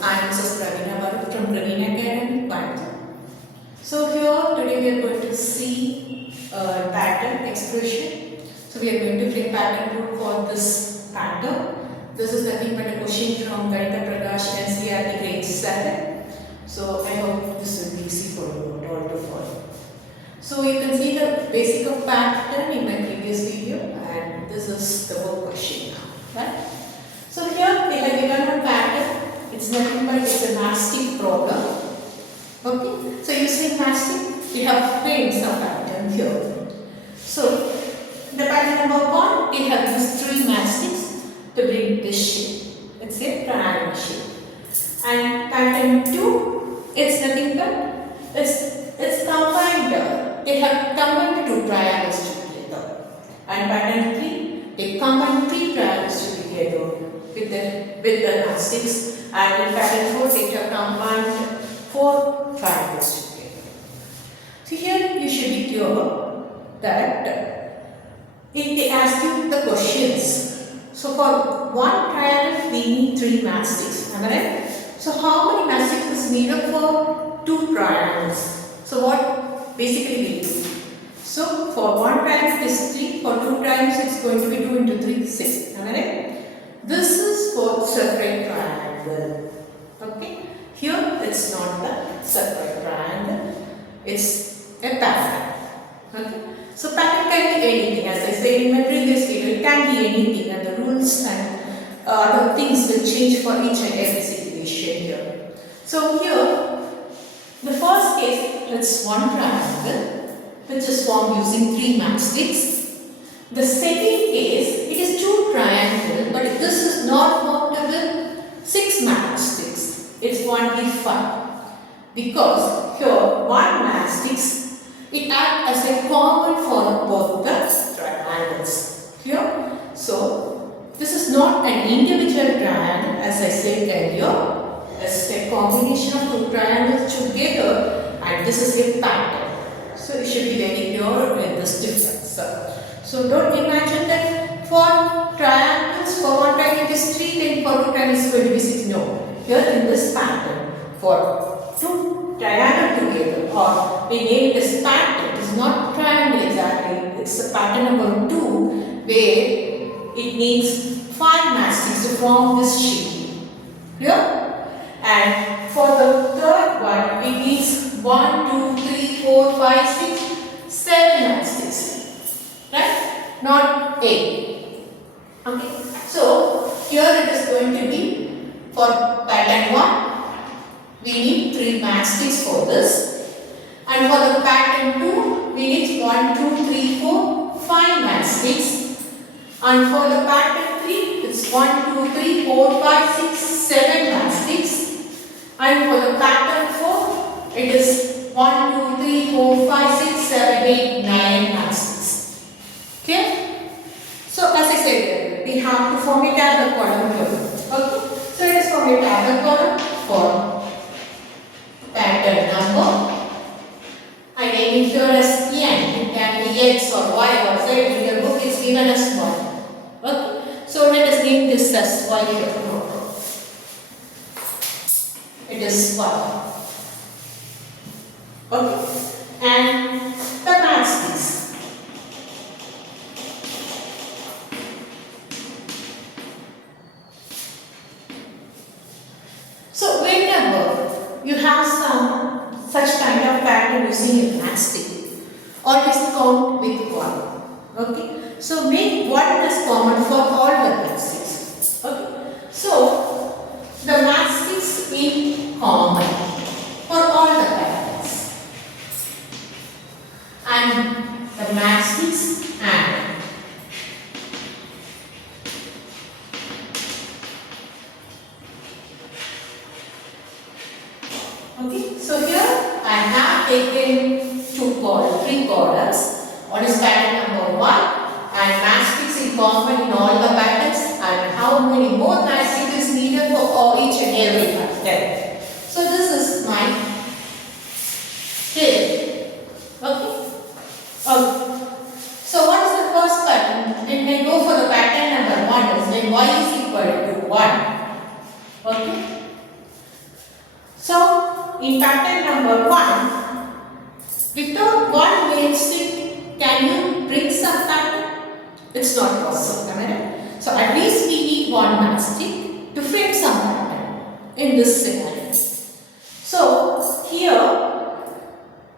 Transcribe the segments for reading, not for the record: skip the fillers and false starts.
I am Mrs. Pravina Bharat from Pravina Academy, Coimbatore. So here today we are going to see pattern expression. So we are going to frame pattern rule for this pattern. This is nothing but a question from Ganita Prakash NCERT grade 7. So I hope this will be easy for you all to follow. So you can see the basic of pattern in my previous video, and this is the whole question now, right? So here we have given a pattern. It's nothing but it's a mastic problem. Okay. So using mastic, we have framed some pattern here. So the pattern number 1, we have used 3 mastics to bring this shape. It's a triangle shape. And pattern 2, it's nothing but it's combined. They have combined 2 triangles together. And pattern 3, they combine 3 triangles together with the mastics. And in pattern 4, they have combined 4 triangles together. So here you should be clear that if they ask you the questions, so for one triangle we need 3 mastics, am I right? So how many mastics is needed for 2 triangles? So what basically we do? So for one triangle it is 3, for 2 triangles it's going to be 2 into 3, 6, am I right? This is for separate triangle. Okay, here it's not the separate triangle, it's a pattern. Okay, so pattern can be anything. As I said in my previous video, it can be anything, and the rules and other things will change for each and every situation here. So here, the first case, it's one triangle which is formed using 3 mastics. The second case, it is 2 triangles, but this is not formed with 6 mastics. It's only 5. Because here, 1 mastics, it acts as a common for both the triangles. Here, so this is not an individual triangle, as I said earlier. It's a combination of 2 triangles together, and this is a pattern. So you should be very clear with this difference. So don't imagine that for triangles, for one triangle it is 3, then for 2 triangles it is going to be 6. No. Here in this pattern, for 2 triangles together, or we name it as pattern, it is not triangle exactly, it's a pattern number 2 where it needs 5 mastics to form this shape. Clear? And for the third one, it needs 1, 2, 3, 4, 5, 6, 7 mastics. Right? Not 8. Okay. So here it is going to be for pattern 1, we need 3 mastics for this. And for the pattern 2, we need 1, 2, 3, 4, 5 mastics. And for the pattern 3, it's 1, 2, 3, 4, 5, 6, 7 mastics. And for the pattern 4, it is 1, 2, 3, 4, 5, 6, 7, 8, 9 mastics. Okay? So as I said, we have to form a tabular column here. Okay? So it is form a tabular column for pattern number. I name it here as N. It can be X or Y or Z. In your book it's given as Y. Okay? So let us name this as Y here. It is Y. Okay? And the mastics. So whenever you have some such kind of pattern using a mastic, always count with 1. Okay? So make 1 as common for all the mastics. Okay? So the mastics in common for all the patterns. And the mastics and okay, so here I have taken 3 columns. One is pattern number 1 and mastics in common in all the patterns, and how many more mastics is needed for each and every pattern. So this is my table. Okay. So what is the first pattern? When we go for the pattern number 1 is when y is equal to 1. Okay. in pattern number 1, without one main stick, can you bring some pattern? It's not possible, am I right? So at least we need one matchstick to frame some pattern in this scenario. So here,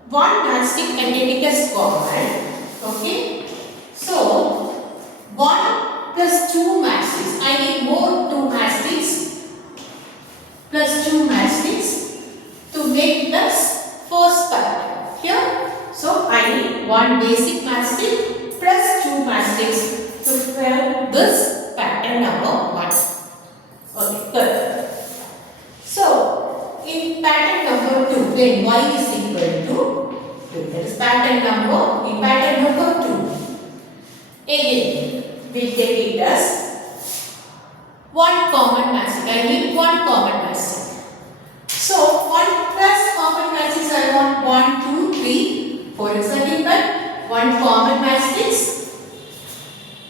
one matchstick can take as common. Okay. So 1 plus 2 matchsticks. I need more 2 matchsticks plus 2 matchsticks to make this first pattern. Here, so I need one basic matchstick plus 2 matchsticks to form this pattern number 1. Okay, good. So, in pattern number 2, when y is equal to 2, that is pattern number, in pattern number 2, again, we take it as one common matchstick. I need one common matchstick. So, 1 plus common matchsticks, I want 1, 2, 3, 4 is nothing but 1 common matchsticks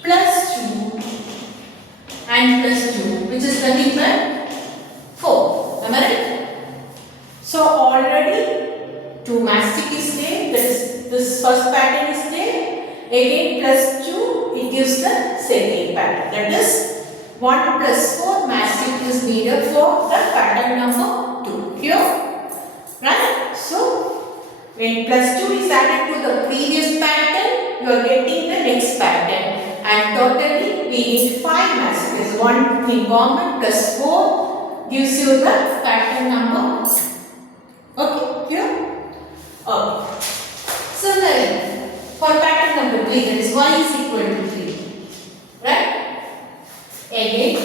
plus 2 and plus 2, which is nothing but 4. Am I right? So, already 2 matchstick is there, that is this first pattern is there, again plus 2, it gives the second pattern, that is 1 plus 4 matchstick is needed for the pattern number 2 here, right? So, when plus 2 is added to the previous pattern, you are getting the next pattern, and totally we need 5 matchsticks, 1 in common plus 4 gives you the pattern number. Okay, here? Okay. Similarly, for pattern number 3, that is y is equal to 3. Right? Again,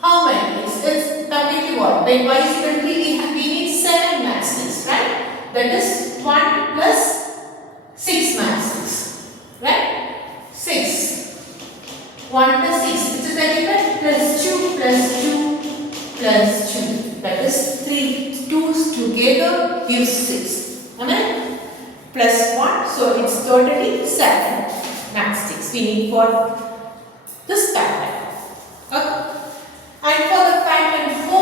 how many? It's completely what? When y is equal to 3, we need 7 matchsticks, right? That is 1 plus 6 matchsticks. Right? 6. 1 plus 6, which is equal plus 2 plus 2 plus 2. That is 3 2's together gives 6. Amen? Plus 1, so it's totally 7 matchsticks we need for this pattern. Okay? And for the pattern 4,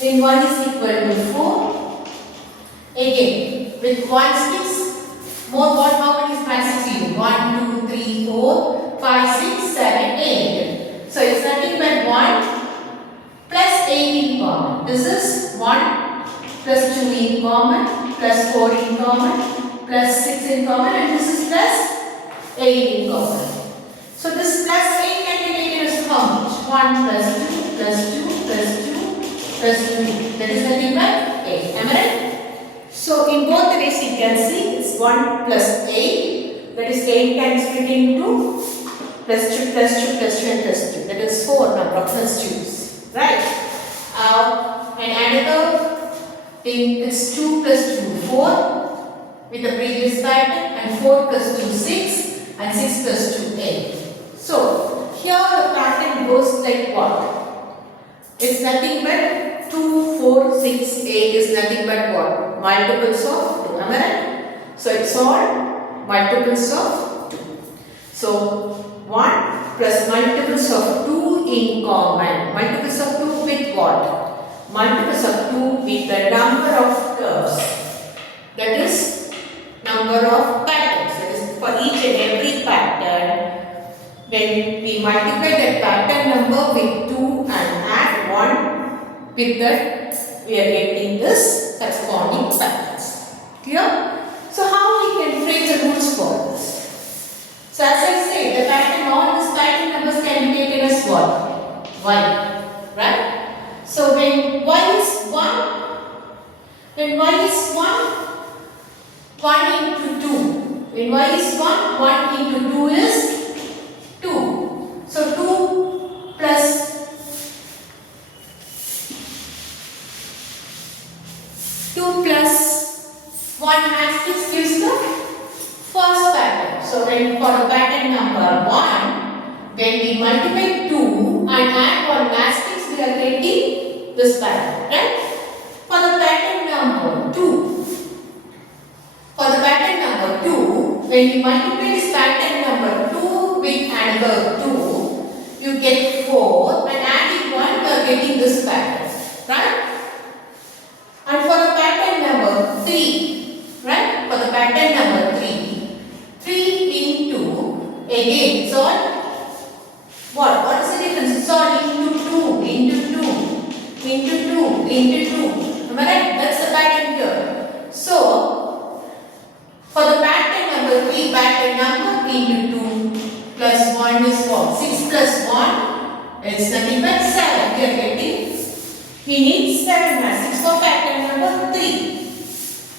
when y is equal to 4, again with 1 sticks, more what, how many matchsticks we need? 1, 2, 3, 4, 5, 6, 7, 8. So it's nothing but 1 plus 8 in common. This is 1 plus 2 in common, plus 4 in common, plus 6 in common, and this is plus 8 in common. So this plus 8 can be taken as how much? 1 plus 2 plus 2 plus 2 plus 2. That is nothing but 8. Am I right? So in both the ways you can see it's 1 plus 8. That is 8 can be split into plus 2 plus 2 plus 2 and plus 2. That is 4 number of plus 2's. Right? And another thing is 2 plus 2, 4 with the previous pattern, and 4 plus 2, 6, and 6 plus 2, 8. So, here the pattern goes like what? It's nothing but 2, 4, 6, 8 is nothing but what? Multiples of 2. Am I right? So, it's all multiples of 2. So, 1 plus multiples of 2 in common. Multiples of 2 with what? Multiples of 2 with the number of curves. That is number of patterns. That is for each and every pattern. When we multiply that pattern number with 2 and add 1 with that, we are getting this corresponding patterns. Clear? So how we can frame the rules for this? So as I said, the pattern, all these pattern numbers can be taken as what? Y. Right? So when y is 1, when y is 1, 1 into 2. When y is 1, 1 into 2 is 2. So 2 plus 1 has 6 gives the first pattern. So when for the pattern number 1, when we multiply 2 and add 1 matrix, we are getting this pattern, right? For the pattern number 2, when we multiply this pattern number 2 with another 2, you get 4, and adding 1, you are getting this pattern, right? into 2 into 2. Am I right? That's the pattern here. So, for the pattern number 3, pattern number into 2 plus 1 is what? 6 plus 1 is nothing but 7. We are getting, he needs 7 as 6 for pattern number 3.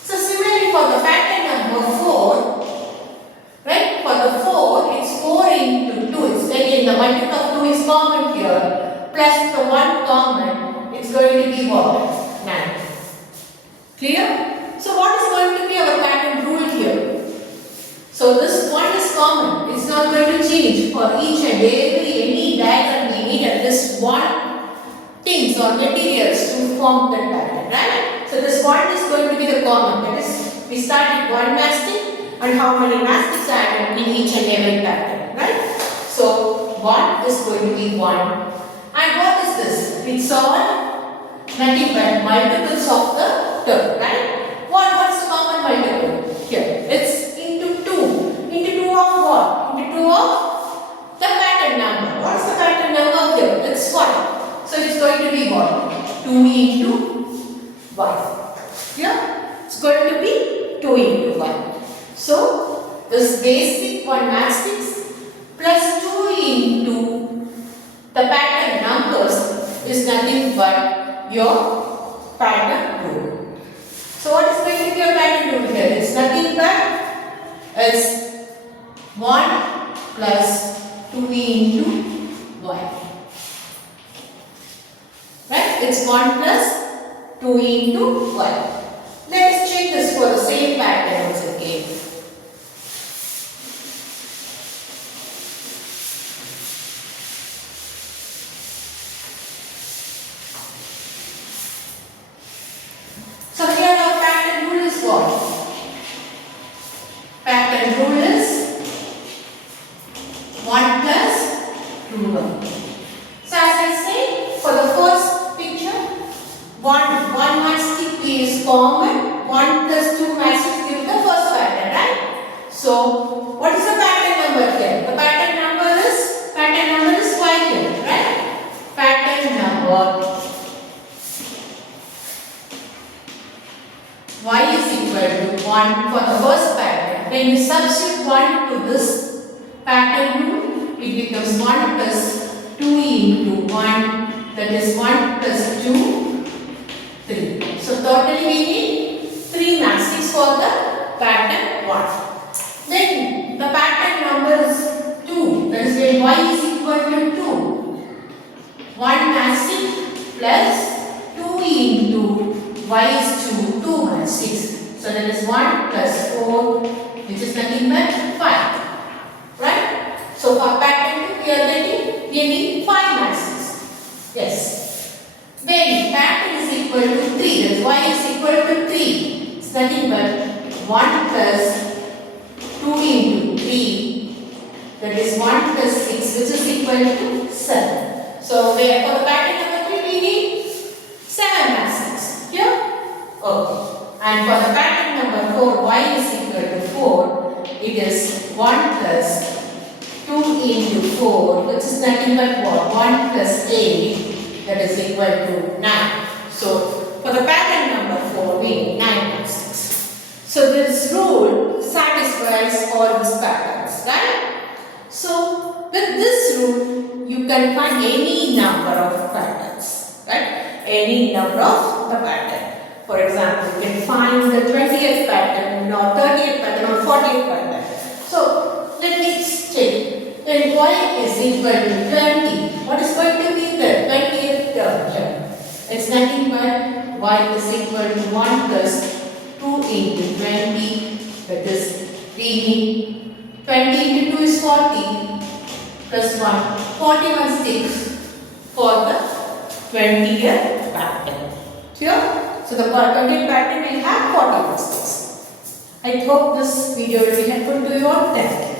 So, similarly for the pattern number 4, right? For the 4, it's 4 into 2. It's again the multiple of 2 is common here. Plus the 1 common, it's going to be what? 9. Clear? So what is going to be our pattern rule here? So this 1 is common. It's not going to change for each and every any diagram we need at least 1 things or materials to form that pattern, right? So this 1 is going to be the common. That is, we start with 1 mastic and how many mastics are added in each and every pattern, right? So 1 is going to be 1. And what is this? It's all nothing but multiples of the term, right? What's the common multiple here? It's into 2. Into 2 of what? Into 2 of the pattern number. What is the pattern number here? It's 5. So it's going to be what? 2 into 1. Here? It's going to be 2 into 1. So this basic 1 mastics plus 2 into the pattern numbers is nothing but your pattern rule. So what is going to be your pattern rule here? It's nothing but is 1 plus 2 into 1. Right? It's 1 plus 2 into 1. Let us check this for the same pattern once again. So here our pattern rule is what? Pattern rule is 1 plus 2 1. So as I say, for the first picture, 1 mastic is common, 1 plus 2 mastics give the first pattern, right? So what is the pattern number here? The pattern number is y here, right? Pattern number y is equal to 1 for the first pattern. When you substitute 1 to this pattern rule, it becomes 1 plus 2 into 1, that is 1 plus 2, 3. So totally we need 3 mastics for the pattern 1. Then the pattern number is 2, that is when y is equal to 2. 1 mastic plus 2 into y is 2 mastics. So that is 1 plus 4, which is nothing but 5. Right? So for pattern 2 we are getting, we need 5 mastics. Yes. When pattern is equal to 3, that is y is equal to 3. It's nothing but 1 plus 2 into 3, that is 1 plus 6, which is equal to 7. So where for the pattern number 3 we need 7 mastics. Here? Okay. And for the pattern number 4, y is equal to 4, it is 1 plus 2 into 4, which is nothing but what? 1 plus 8, that is equal to 9. So for the pattern number 4, we need 9 mastics. So this rule satisfies all these patterns, right? So with this rule, you can find any number of patterns, right? Any number of the pattern. For example, you can find the 20th pattern or 30th pattern or 40th pattern. So let me check. When y is equal to 20, what is going to be the 20th term here? It's nothing but y is equal to 1 plus 2 into 20, that is we need 20 into 2 is 40 plus 1, 41 sticks for the 20th pattern. Clear? So the 20th pattern will have 41 sticks. I hope this video will be helpful to you all. Thank you.